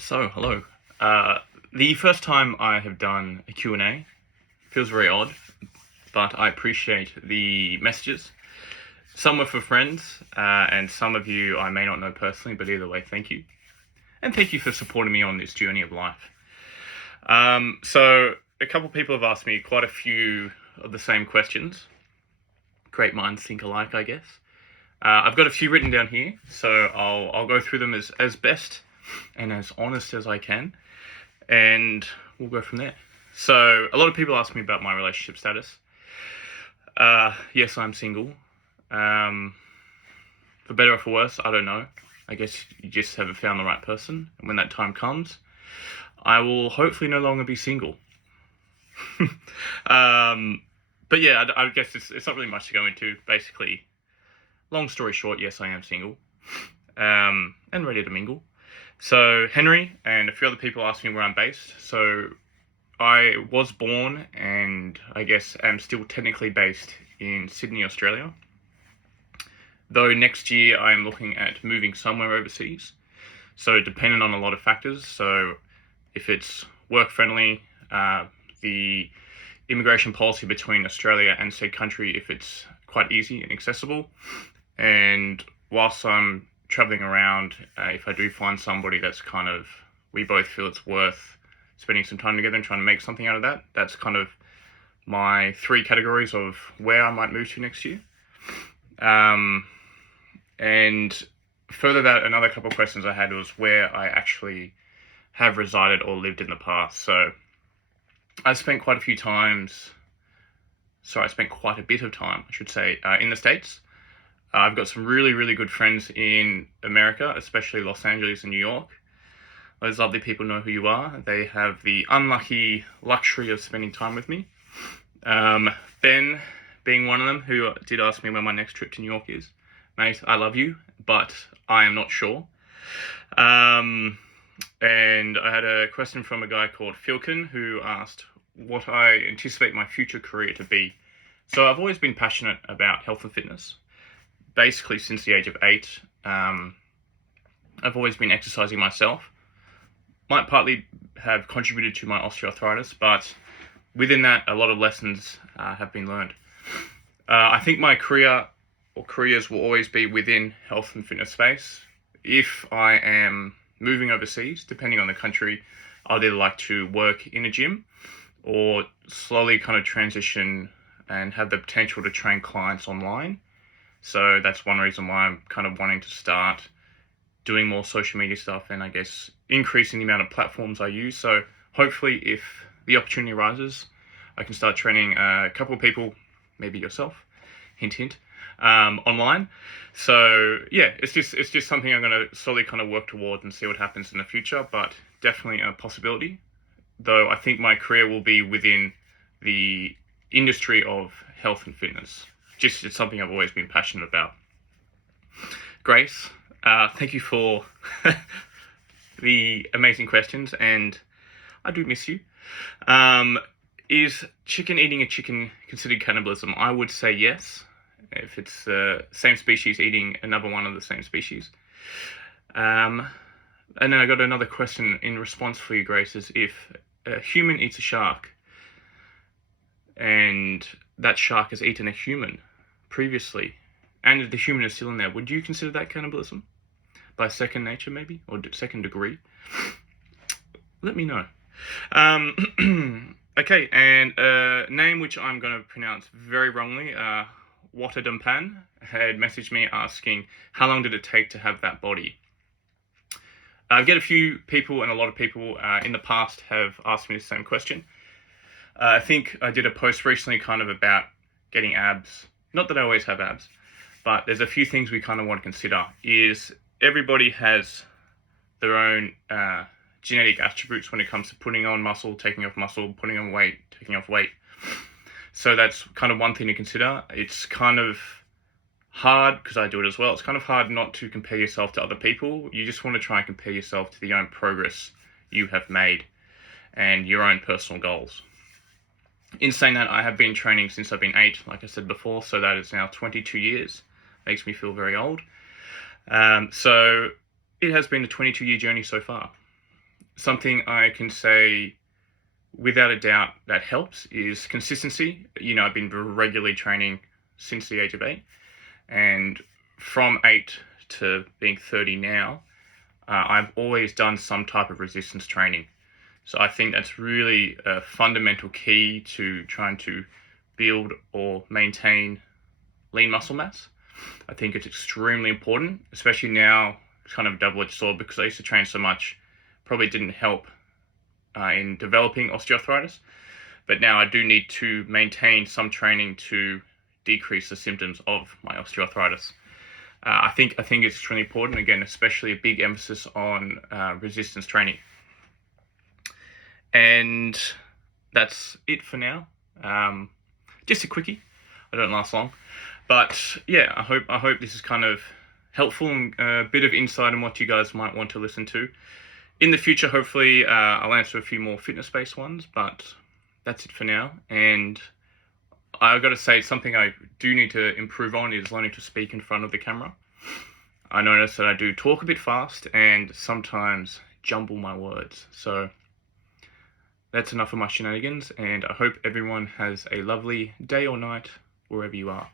So, hello. The first time I have done a Q&A feels very odd, but I appreciate the messages. Some were for friends, and some of you I may not know personally, but either way, thank you. And thank you for supporting me on this journey of life. So, a couple of people have asked me quite a few of the same questions. Great minds think alike, I guess. I've got a few written down here, so I'll go through them as best and as honest as I can, and we'll go from there. So, a lot of people ask me about my relationship status. Yes, I'm single. For better or for worse, I don't know. I guess you just haven't found the right person, and when that time comes, I will hopefully no longer be single. But yeah, I guess it's not really much to go into. Basically, long story short, yes, I am single, and ready to mingle. So Henry and a few other people asked me where I'm based. So I was born and I guess am still technically based in Sydney, Australia. Though next year I'm looking at moving somewhere overseas. So dependent on a lot of factors. So if it's work friendly, the immigration policy between Australia and said country, if it's quite easy and accessible. And whilst I'm traveling around, if I do find somebody that's kind of, we both feel it's worth spending some time together and trying to make something out of that, that's kind of my three categories of where I might move to next year. And further that, another couple of questions I had was where I actually have resided or lived in the past. So I spent quite a bit of time, I should say, in the States. I've got some really, really good friends in America, especially Los Angeles and New York. Those lovely people know who you are. They have the unlucky luxury of spending time with me. Ben being one of them, who did ask me when my next trip to New York is. Mate, I love you, but I am not sure. And I had a question from a guy called Philkin who asked what I anticipate my future career to be. So I've always been passionate about health and fitness. Basically, since the age of 8, I've always been exercising myself. Might partly have contributed to my osteoarthritis, but within that, a lot of lessons have been learned. I think my career or careers will always be within health and fitness space. If I am moving overseas, depending on the country, I'd either like to work in a gym or slowly kind of transition and have the potential to train clients online. So that's one reason why I'm kind of wanting to start doing more social media stuff and I guess increasing the amount of platforms I use. So hopefully if the opportunity arises, I can start training a couple of people, maybe yourself, hint, hint, online. So yeah, it's just something I'm going to slowly kind of work towards and see what happens in the future, but definitely a possibility. Though I think my career will be within the industry of health and fitness. Just it's something I've always been passionate about. Grace, thank you for the amazing questions, and I do miss you. Is chicken eating a chicken considered cannibalism? I would say yes, if it's the same species eating another one of the same species. And then I got another question in response for you, Grace, is if a human eats a shark, and that shark has eaten a human previously, and the human is still in there, would you consider that cannibalism? By second nature, maybe? Or second degree? Let me know. Okay, and a name which I'm going to pronounce very wrongly, Watadumpan, had messaged me asking, how long did it take to have that body? I get a few people, and a lot of people in the past have asked me the same question. I think I did a post recently kind of about getting abs. Not that I always have abs, but there's a few things we kind of want to consider. Is everybody has their own genetic attributes when it comes to putting on muscle, taking off muscle, putting on weight, taking off weight. So that's kind of one thing to consider. It's kind of hard, because I do it as well, it's kind of hard not to compare yourself to other people. You just want to try and compare yourself to the own progress you have made and your own personal goals. In saying that, I have been training since I've been 8, like I said before, so that is now 22 years. Makes me feel very old. So it has been a 22-year journey so far. something I can say without a doubt that helps is consistency. You know, I've been regularly training since the age of 8, and from 8 to being 30 now, I've always done some type of resistance training. So I think that's really a fundamental key to trying to build or maintain lean muscle mass. I think it's extremely important, especially now. It's kind of a double-edged sword because I used to train so much, probably didn't help in developing osteoarthritis. But now I do need to maintain some training to decrease the symptoms of my osteoarthritis. I think it's extremely important, again, especially a big emphasis on resistance training. And that's it for now. Just a quickie. I don't last long. But yeah, I hope this is kind of helpful and a bit of insight on what you guys might want to listen to. In the future, hopefully, I'll answer a few more fitness-based ones, but that's it for now. And I've got to say, something I do need to improve on is learning to speak in front of the camera. I notice that I do talk a bit fast and sometimes jumble my words. So that's enough of my shenanigans, and I hope everyone has a lovely day or night wherever you are.